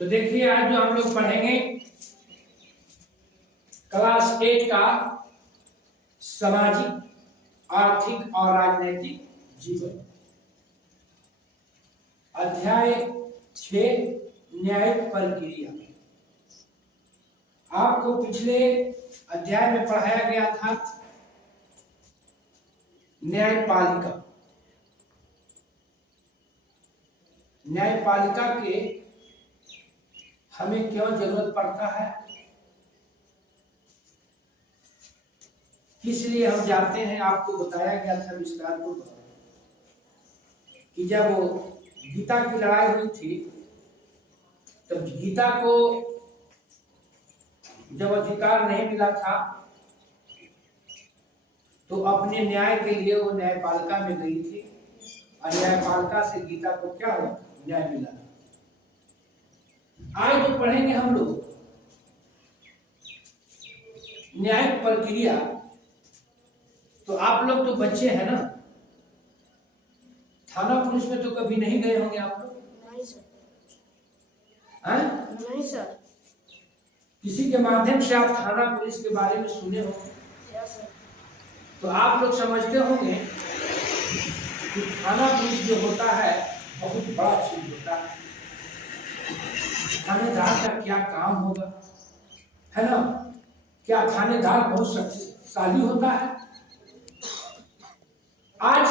तो देखिए आज जो हम लोग पढ़ेंगे क्लास 8 का सामाजिक, आर्थिक और राजनीतिक जीवन, अध्याय 6 न्यायिक प्रक्रिया। आपको पिछले अध्याय में पढ़ाया गया था न्यायपालिका। न्यायपालिका के हमें क्यों जरूरत पड़ता है, किस लिए हम जाते हैं, आपको बताया गया था विस्तार पूर्वक कि जब वो गीता की लड़ाई हुई थी तब गीता को जब अधिकार नहीं मिला था तो अपने न्याय के लिए वो न्यायपालिका में गई थी और न्यायपालिका से गीता को क्या हुआ, न्याय मिला। आज जो पढ़ेंगे हम लोग न्यायिक प्रक्रिया, तो आप लोग तो बच्चे हैं ना, थाना पुलिस में तो कभी नहीं गए होंगे आप लोग? नहीं सर। नहीं सर। किसी के माध्यम से आप थाना पुलिस के बारे में सुने होंगे? Yes sir. तो आप लोग समझते होंगे कि थाना पुलिस जो होता है बहुत बड़ा चीज होता है। थानेदार का क्या काम होगा, है ना? क्या थानेदार बहुत शक्तिशाली होता है? आज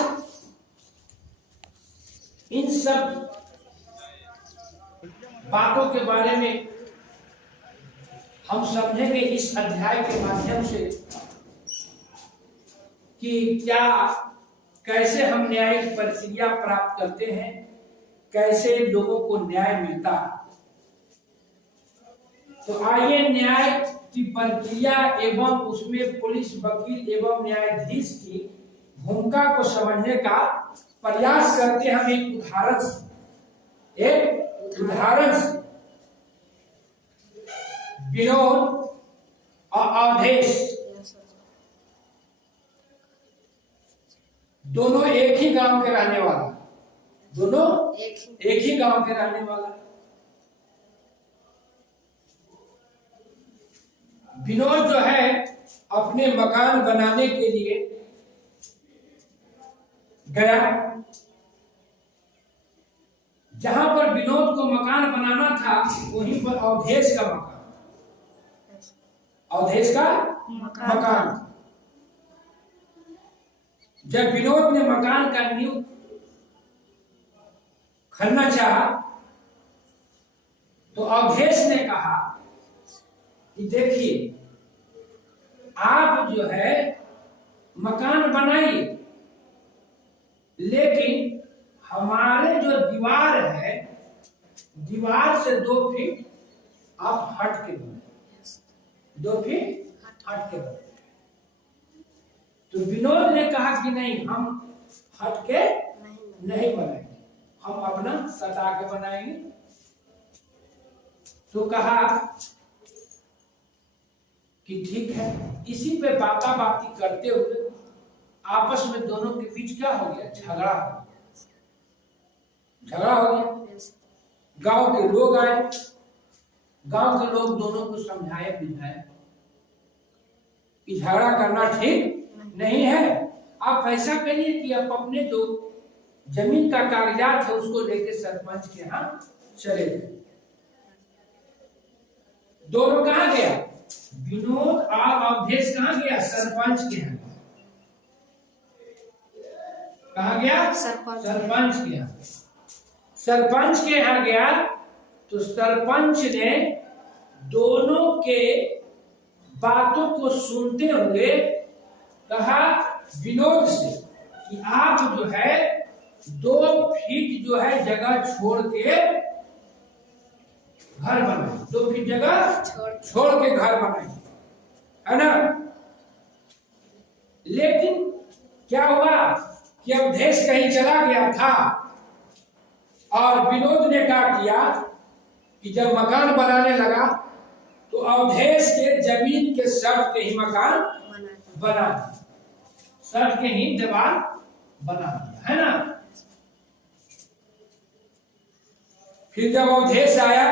इन सब बातों के बारे में हम समझेंगे इस अध्याय के माध्यम से कि क्या, कैसे हम न्यायिक प्रक्रिया प्राप्त करते हैं, कैसे लोगों को न्याय मिलता है। तो आइए न्याय की प्रक्रिया एवं उसमें पुलिस, वकील एवं न्यायाधीश की भूमिका को समझने का प्रयास करते हैं। हम एक उदाहरण से विनोद और अवधेश दोनों एक ही गांव के रहने वाला, दोनों एक ही गांव के रहने वाला। विनोद जो है अपने मकान बनाने के लिए गया। जहां पर विनोद को मकान बनाना था वहीं पर अवधेश का मकान। जब विनोद ने मकान का नींव खनना चाहा तो अवधेश ने कहा कि देखिए, आप जो है मकान बनाइए, लेकिन हमारे जो दीवार है, दीवार से 2 फीट आप हट के बनाइए, 2 फीट हट के बनाइए। तो विनोद ने कहा कि नहीं, हम हट के नहीं बनाएंगे, हम अपना सटा के बनाएंगे। तो कहा कि ठीक है। इसी पे बाती करते हुए आपस में दोनों के बीच क्या हो गया, झगड़ा हो गया। गांव के लोग आए, गांव के लोग दोनों को समझाए बुझाए कि झगड़ा करना ठीक नहीं है। आप ऐसा करिए कि आप अपने जो जमीन का कागजात है उसको लेके सरपंच के यहाँ चले गए। दोनों कहाँ गया, विनोद और अवधेश कहाँ गया, सरपंच के यहाँ। कहाँ गया, सरपंच के यहाँ। सरपंच के यहाँ गया तो सरपंच ने दोनों के बातों को सुनते हुए कहा विनोद से कि आप जो है 2 फीट जो है जगह छोड़ के घर बनाए, 2 फीट जगह छोड़ के घर बनाए, है ना? लेकिन क्या हुआ कि अवधेश कहीं चला गया था और विनोद ने क्या किया कि जब मकान बनाने लगा तो अवधेश के जमीन के सट के ही मकान बना दिया, सट के ही दीवार बना दिया, है ना? फिर जब अवधेश आया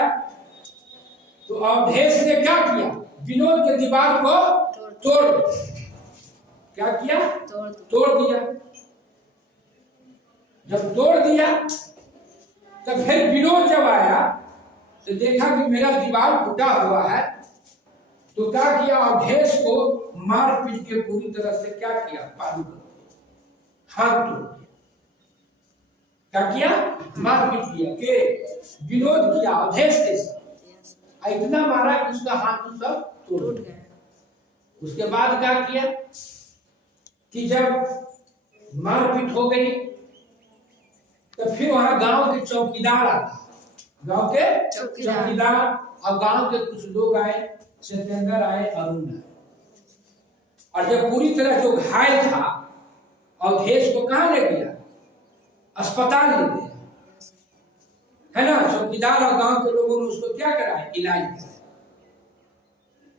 तो अवधेश ने क्या किया, विनोद के दीवार को तोड़ क्या किया, तोड़ दिया। जब तोड़ दिया तब फिर विनोद जब आया तो देखा कि मेरा दीवार टूटा हुआ है, तो क्या किया, अवधेश को मार पीट के पूरी तरह से क्या किया, पालू कर दिया, हाथ तोड़ दिया। क्या किया, मार पीट किया के विनोद किया अवधेश के साथ, इतना मारा कि उसका हाथ सब तोड़ गया। उसके बाद क्या किया कि जब मारपीट हो गई तो फिर वहां गांव के चौकीदार आता, गांव के चौकीदार और गांव के कुछ लोग आए, सत्येंद्र आए, अरुण आए, और जब पूरी तरह जो घायल था अवधेश को कहां ले गया, अस्पताल ले गया, है ना। चौकीदार और गांव के लोगों ने उसको क्या कराया, इलाज कराया।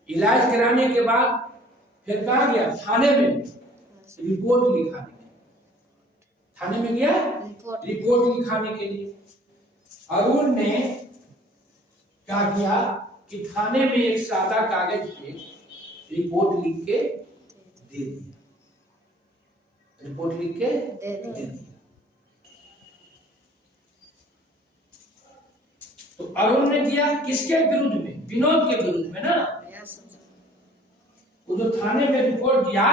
इलाज कराने के बाद फिर कहा गया, थाने में रिपोर्ट लिखाने के, थाने में गया रिपोर्ट लिखाने के लिए। अरुण ने क्या किया कि थाने में एक सादा कागज पे रिपोर्ट लिख के दे दिया, रिपोर्ट लिख के दे दिया। तो अरुण ने दिया किसके विरुद्ध में, विनोद के विरुद्ध में ना। वो जो थाने में रिपोर्ट दिया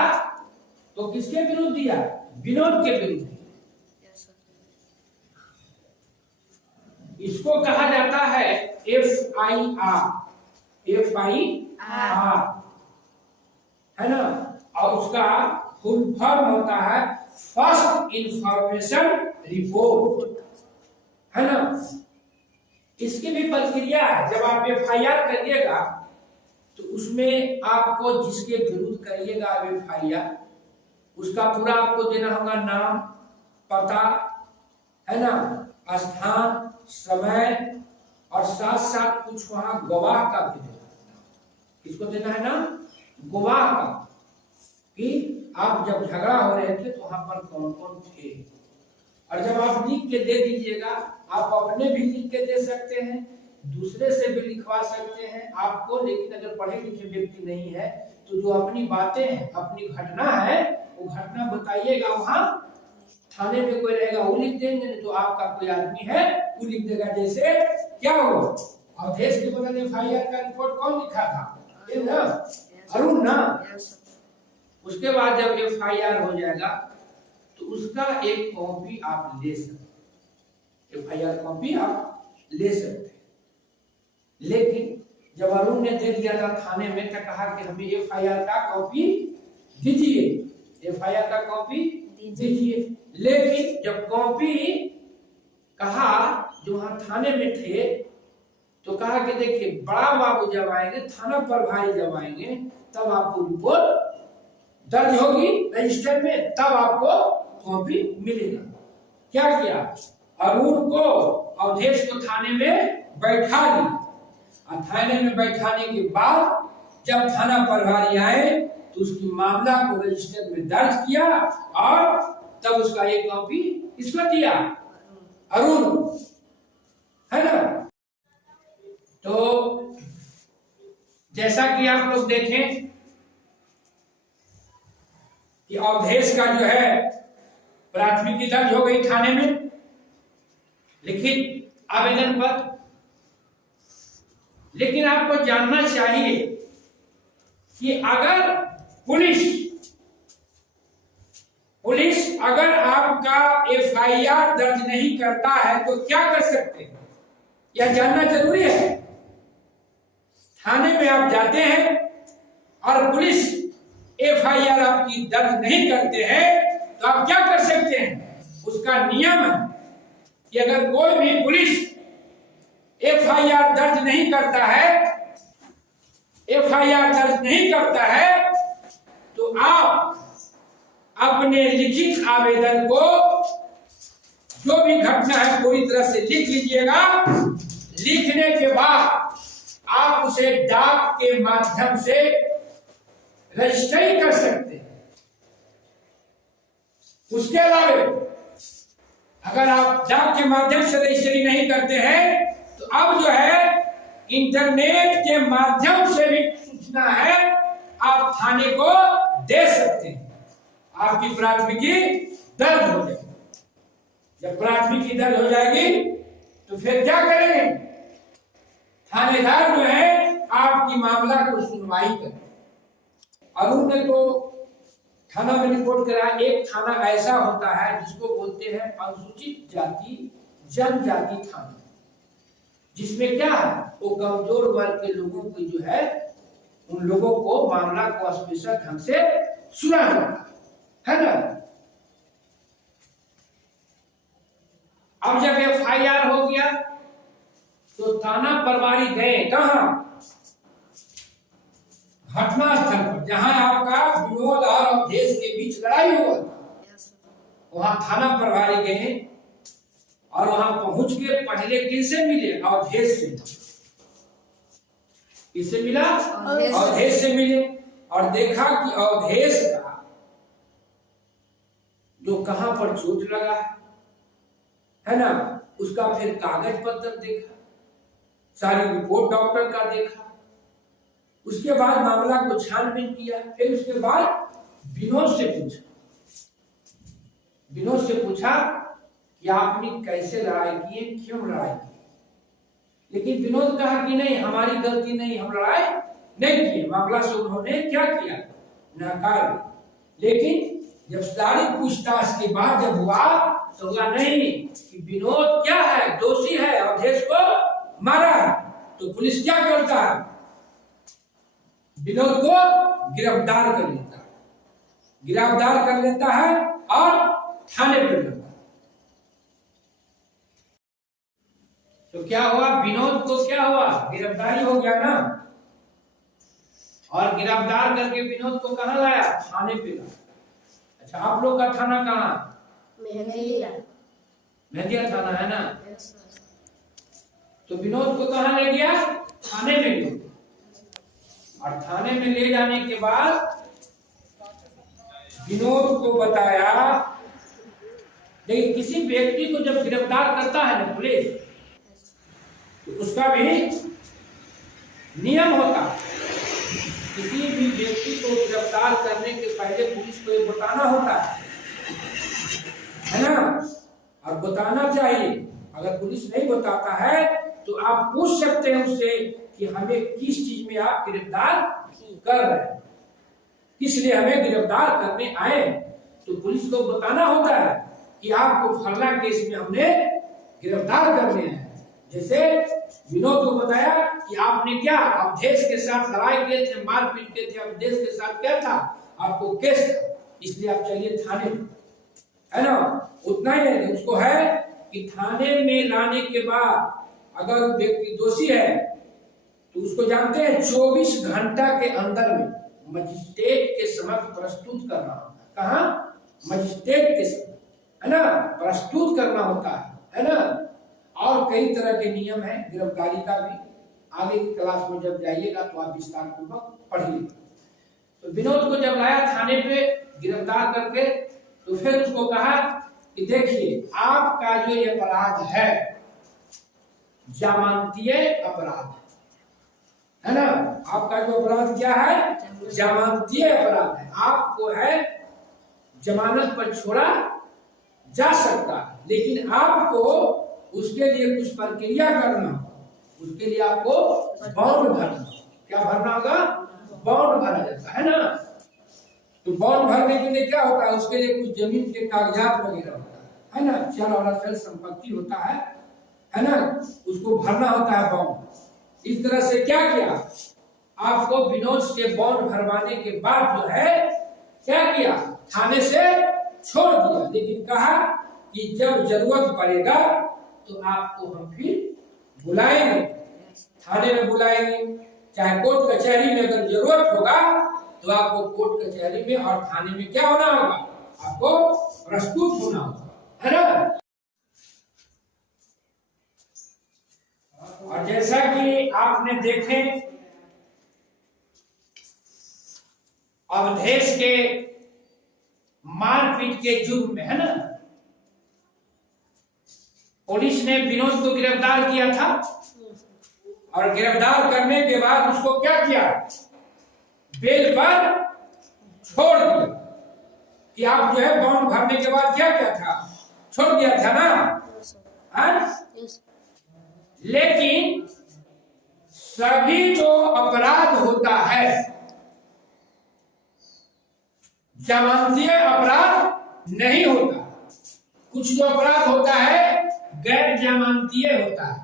तो किसके विरुद्ध दिया, विनोद के विरुद्ध। इसको कहा जाता है FIR, है ना। और उसका फुल फॉर्म होता है फर्स्ट इंफॉर्मेशन रिपोर्ट, है ना। इसकी भी प्रक्रिया है, जब आप FIR करिएगा तो उसमें आपको जिसके विरुद्ध करिएगा FIR, उसका पूरा आपको देना होगा, नाम, पता, है ना, स्थान, समय, और साथ साथ कुछ वहां गवाह का भी देना है। किसको देना है ना, गवाह का, कि आप जब झगड़ा हो रहे थे तो वहां पर कौन कौन थे। और जब आप लिख के दे दीजिएगा, आप अपने भी लिख के दे सकते हैं, दूसरे से भी लिखवा सकते हैं आपको। लेकिन अगर पढ़े लिखे व्यक्ति नहीं है तो जो अपनी बातें हैं, अपनी घटना है, वो घटना बताइएगा, वहां थाने में कोई रहेगा वो लिख देंगे, नहीं तो आपका कोई आदमी है वो लिख देगा। जैसे क्या हुआ, अवधेश के बगल में FIR का रिपोर्ट कौन लिखा था, अरुण ना। उसके बाद जब FIR हो जाएगा तो उसका एक कॉपी आप ले सकते, FIR कॉपी आप ले सकते हैं। लेकिन जब अरुण ने दे दिया था थाने में, तो कहा कि हमें FIR का कॉपी दीजिए, FIR का कॉपी दीजिए। लेकिन जब कॉपी कहा, जो वहां थाने में थे, तो कहा कि देखिए बड़ा बाबू जब आएंगे, थाना प्रभारी जब आएंगे, तब आपको रिपोर्ट दर्ज होगी रजिस्टर में, तब आपको कॉपी मिलेगा। क्या किया, अरुण को, अवधेश को थाने में बैठा दिया, और थाने में बैठाने के बाद जब थाना प्रभारी आए तो उसकी मामला को रजिस्टर में दर्ज किया, और तब उसका एक कॉपी किसको दिया, अरुण, है ना। तो जैसा कि आप लोग देखें कि अवधेश का जो है प्राथमिकी दर्ज हो गई थाने में लिखित आवेदन पर। लेकिन आपको जानना चाहिए कि अगर पुलिस अगर आपका FIR दर्ज नहीं करता है तो क्या कर सकते हैं, यह जानना जरूरी है। थाने में आप जाते हैं और पुलिस FIR आपकी दर्ज नहीं करते हैं, तो आप क्या कर सकते हैं, उसका नियम है कि अगर कोई भी पुलिस FIR दर्ज नहीं करता है, तो आप अपने लिखित आवेदन को, जो भी घटना है पूरी तरह से लिख लीजिएगा। लिखने के बाद आप उसे डाक के माध्यम से रजिस्ट्री कर सकते हैं। उसके अलावा अगर आप डाक के माध्यम से रजिस्ट्री नहीं करते हैं, तो अब जो है इंटरनेट के माध्यम से भी सूचना है आप थाने को दे सकते हैं। आपकी प्राथमिकी दर्ज हो जाएगी। जब प्राथमिकी दर्ज हो जाएगी तो फिर क्या करेंगे? थानेदार जो है आपकी मामला को सुनवाई करें। अरुण ने तो थाना में रिपोर्ट करा। एक थाना ऐसा होता है जिसको बोलते हैं अनुसूचित जाति जनजाति थाना, जिसमें क्या है वो कमजोर वर्ग के लोगों की जो है उन लोगों को मामला को स्पेशल ढंग से सुना जाता है ना। अब जब FIR हो गया तो थाना प्रभारी गए कहां? घटनास्थल पर, जहां आपका विनोद और अवधेश के बीच लड़ाई हुआ था। वहां थाना प्रभारी गए और वहां पहुंच के पहले किससे मिले? अवधेश से। किससे मिला? अवधेश से मिले और देखा कि अवधेश का जो कहां पर चोट लगा है ना, उसका फिर कागज पत्र देखा, सारी रिपोर्ट डॉक्टर का देखा। उसके बाद मामला को छानबीन किया। फिर उसके बाद विनोद से पूछा कि आपने कैसे लड़ाई की है, क्यों लड़ाई की? लेकिन विनोद कहा कि नहीं, हमारी गलती नहीं, हम लड़ाई नहीं किए। मामला से उन्होंने क्या किया? नकार। लेकिन जब सारी पूछताछ के बाद जब हुआ तो हुआ नहीं कि विनोद क्या है, दोषी है, अवधेश को मारा है। तो पुलिस क्या करता है? विनोद को गिरफ्तार कर लेता है और थाने पर लाता है। तो क्या हुआ? विनोद को क्या हुआ? गिरफ्तारी हो गया ना। और गिरफ्तार करके विनोद को कहां लाया? थाने पे लाया। अच्छा, आप लोग का थाना कहां? मेहंदिया थाना है ना। तो विनोद को कहां ले गया? थाने में ले गया। और थाने में ले जाने के बाद विनोद को बताया, देखिए किसी व्यक्ति को जब गिरफ्तार करता है ना पुलिस, तो उसका भी नियम होता है। किसी भी व्यक्ति को गिरफ्तार करने के पहले पुलिस को ये बताना होता है ना, और बताना चाहिए। अगर पुलिस नहीं बताता है तो आप पूछ सकते हैं उससे कि हमें किस चीज में आप गिरफ्तार कर रहे हैं, किस लिए हमें गिरफ्तार करने आए। तो पुलिस को बताना होता है कि आपको फलाना केस में हमने गिरफ्तार करने हैं। जैसे विनोद को बताया कि आपने क्या अवधेश के साथ लड़ाई किए थे, मारपीट किए थे, अवधेश के साथ क्या था, आपको केस था, इसलिए आप चलिए थाने में, है ना। उतना ही नहीं, उसको है कि थाने में लाने के बाद अगर व्यक्ति दोषी है तो उसको जानते हैं 24 घंटा के अंदर में मजिस्ट्रेट के समक्ष प्रस्तुत करना होता है। कहाँ? मजिस्ट्रेट के समक्ष, है ना, प्रस्तुत करना होता है ना। और कई तरह के नियम है गिरफ्तारी का भी। आगे की क्लास में जब जाइएगा तो आप विस्तार पूर्वक पढ़िएगा। तो विनोद को जब लाया थाने पे गिरफ्तार करके, तो फिर उसको कहा कि देखिए आपका जो ये अपराध है जमानतीय अपराध है ना। आपका जो अपराध क्या है? जमानतीय अपराध है। आपको है जमानत पर छोड़ा जा सकता है, लेकिन आपको उसके लिए कुछ प्रक्रिया करना होगा। उसके लिए आपको बॉन्ड भरना। क्या भरना होगा? बॉन्ड भरा जाता है ना। तो बॉन्ड भरने के लिए क्या होता है? उसके लिए कुछ जमीन के कागजात वगैरह होता है ना, चल और अचल संपत्ति होता है ना, उसको भरना होता है बॉन्ड। इस तरह से क्या किया, आपको विनोद से बॉन्ड भरवाने के बाद जो है क्या किया, थाने से छोड़ दिया। लेकिन कहा कि जब जरूरत पड़ेगा तो आपको हम फिर बुलाएंगे, थाने में बुलाएंगे, चाहे कोर्ट कचहरी में अगर जरूरत होगा तो आपको कोर्ट कचहरी में और थाने में क्या होना होगा, आपको प्रस्तुत होना होगा, है ना। और जैसा कि आपने देखे अवधेश के मारपीट के जुर्म में, है ना, पुलिस ने विनोद को गिरफ्तार किया था और गिरफ्तार करने के बाद उसको क्या किया, बेल पर छोड़ दिया। कि आप जो है बॉन्ड भरने के बाद क्या क्या था, छोड़ दिया था ना। लेकिन सभी जो अपराध होता है, जमानतीय अपराध नहीं होता। कुछ जो अपराध होता है गैर जमानतीय होता है,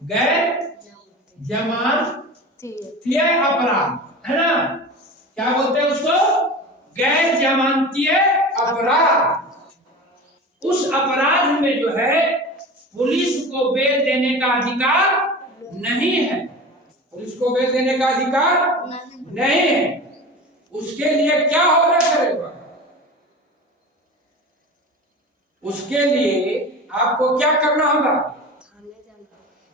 गैर जमानतीय अपराध है ना। क्या बोलते हैं उसको, गैर जमानतीय अपराध। उस अपराध में जो है पुलिस को बेल देने का अधिकार नहीं है, पुलिस को बेल देने का अधिकार नहीं है। उसके लिए क्या होना पड़ेगा, उसके लिए आपको क्या करना होगा,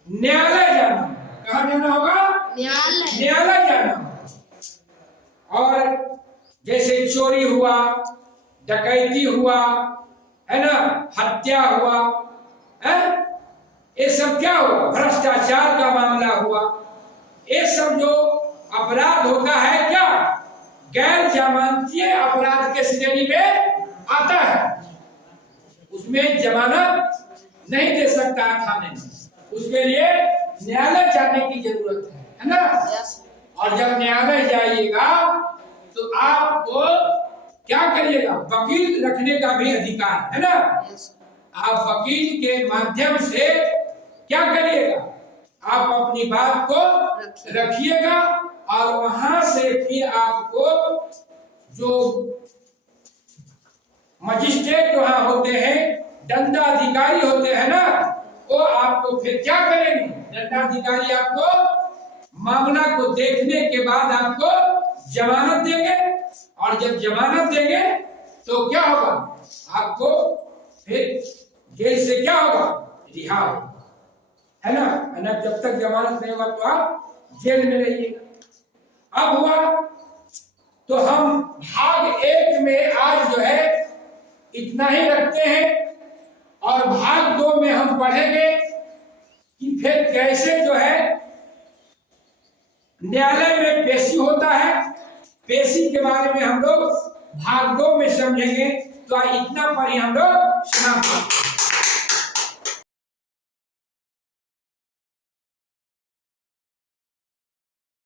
न्यायालय जाना। कहाँ जाना होगा, न्यायालय जाना होगा। और जैसे चोरी हुआ, डकैती हुआ है ना, हत्या हुआ है, ये सब क्या हुआ, भ्रष्टाचार का मामला हुआ, ये सब जो अपराध होता है क्या गैर जमानतीय अपराध के श्रेणी में आता है। उसमें जमानत नहीं दे सकता थाने में, उसके लिए न्यायालय जाने की जरूरत है ना। और जब न्यायालय जाइएगा तो आपको क्या करिएगा, वकील रखने का भी अधिकार है ना। आप वकील के माध्यम से क्या करिएगा, आप अपनी बात को रखिएगा और वहां से फिर आपको जो मजिस्ट्रेट वहां होते हैं, दंडाधिकारी होते हैं ना, वो आपको फिर क्या करेंगे, दंडाधिकारी आपको मामला को देखने के बाद आपको जमानत देंगे। और जब जमानत देंगे तो क्या होगा, आपको फिर जेल से क्या होगा, रिहा है ना। जब तक जमानत नहीं होगा तो आप जेल में रहिएगा। अब हुआ तो हम भाग 1 में आज जो है इतना ही रखते हैं, और भाग 2 में हम पढ़ेंगे कि फिर कैसे जो है न्यायालय में पेशी होता है। पेशी के बारे में हम लोग भाग 2 में समझेंगे। तो इतना पर ही हम लोग समाप्त।